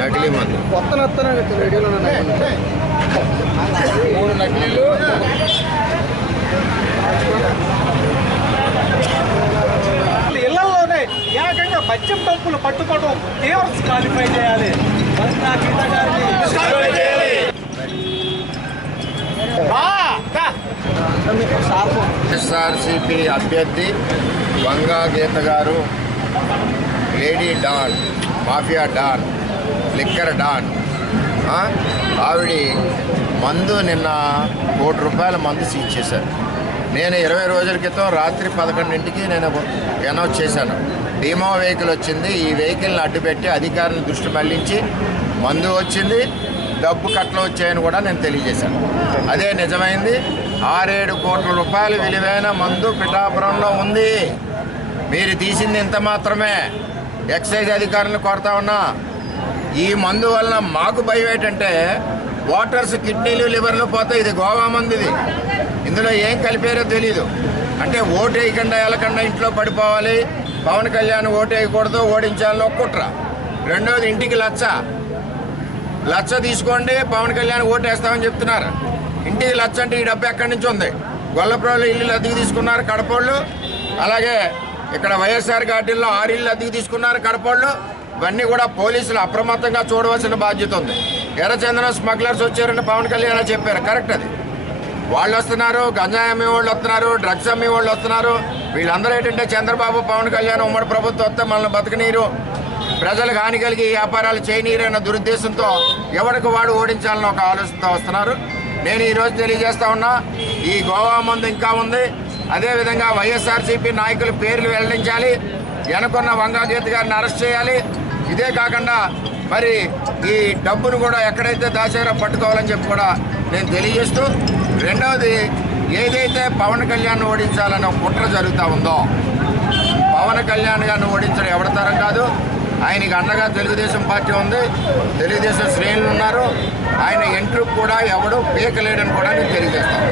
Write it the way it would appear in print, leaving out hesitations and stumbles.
నకిలీ మందు కొత్త నత్తన రేడియోలో 3 నకిలీలు ఇళ్లలోనే ఏకంగా మద్యం డబ్బులు పట్టుకోవడం తీవ్ర క్వాలిఫై చేయాలి. ఎస్ఆర్సిపి అభ్యర్థి వంగా గీత గారు lady don, mafia don, liquor don. ఆవిడ మందు నిన్న ₹1 కోటి మందు సీజ్ చేశారు. నేను 20 రోజుల క్రితం రాత్రి 11ంటికి నేను అనౌన్స్ చేశాను. డీమో వెహికల్ వచ్చింది, ఈ వెహికల్ని అడ్డుపెట్టి అధికారులను దృష్టి మళ్లించి మందు వచ్చింది, డబ్బు కట్టలు వచ్చాయని కూడా నేను తెలియజేశాను. అదే నిజమైంది. ₹6-7 కోట్ల విలువైన మందు పిఠాపురంలో ఉంది. మీరు తీసింది ఇంత మాత్రమే. ఎక్సైజ్ అధికారులను కోరుతా ఉన్నా, ఈ మందు వలన మాకు భయం ఏంటంటే ఓటర్స్ కిడ్నీలు లివర్లు పోతే ఇది గోవా మందు, ఇది ఇందులో ఏం కలిపారో తెలీదు. అంటే ఓటు వేయకుండా వెళ్ళకుండా ఇంట్లో పడిపోవాలి, పవన్ కళ్యాణ్ ఓటు వేయకూడదు, ఓడించాలని ఒక కుట్ర. రెండోది ఇంటికి లచ్చ తీసుకోండి, పవన్ కళ్యాణ్ ఓటు వేస్తామని చెప్తున్నారు. ఇంటికి లచ్చ అంటే ఈ డబ్బు ఎక్కడి నుంచి ఉంది? గొల్లప్రోలు ఇల్లు అద్దెకు తీసుకున్నారు కడపోళ్ళు, అలాగే ఇక్కడ వైఎస్ఆర్ గార్డెన్లో 6 ఇళ్ళు అద్దెకు తీసుకున్నారు కడపోళ్ళు. ఇవన్నీ కూడా పోలీసులు అప్రమత్తంగా చూడవలసిన బాధ్యత ఉంది. ఎర్రచందనం స్మగ్లర్స్ వచ్చారని పవన్ కళ్యాణ్ చెప్పారు, కరెక్ట్. అది వాళ్ళు వస్తున్నారు, గంజాయి అమ్మే వాళ్ళు వస్తున్నారు, డ్రగ్స్ అమ్మే వాళ్ళు వస్తున్నారు. వీళ్ళందరూ ఏంటంటే చంద్రబాబు పవన్ కళ్యాణ్ ఉమ్మడి ప్రభుత్వం వస్తే మనల్ని బతకనీరు, ప్రజలకు హాని కలిగి వ్యాపారాలు చేయనీరు అన్న దురుద్దేశంతో ఎవరికి వాడు ఓడించాలని ఒక ఆలోచనతో వస్తున్నారు. నేను ఈరోజు తెలియజేస్తా ఉన్నా, ఈ గోవా మందు ఇంకా ఉంది. అదేవిధంగా వైఎస్ఆర్సీపీ నాయకుల పేర్లు వెల్లడించాలి, వెనుకున్న వంగా గీత గారిని అరెస్ట్ చేయాలి. ఇదే కాకుండా మరి ఈ డబ్బును కూడా ఎక్కడైతే దాచారో పట్టుకోవాలని చెప్పి కూడా నేను తెలియజేస్తూ, రెండవది ఏదైతే పవన్ కళ్యాణ్ ఓడించాలనే కుట్ర జరుగుతూ ఉందో, పవన్ కళ్యాణ్ గారిని ఓడించడం ఎవరి తరం కాదు. ఆయనకి అండగా తెలుగుదేశం పార్టీ ఉంది, తెలుగుదేశం శ్రేణులు ఉన్నారు. ఆయన ఎంట్రీ కూడా ఎవడు పీకలేడని కూడా నేను తెలియజేస్తాను.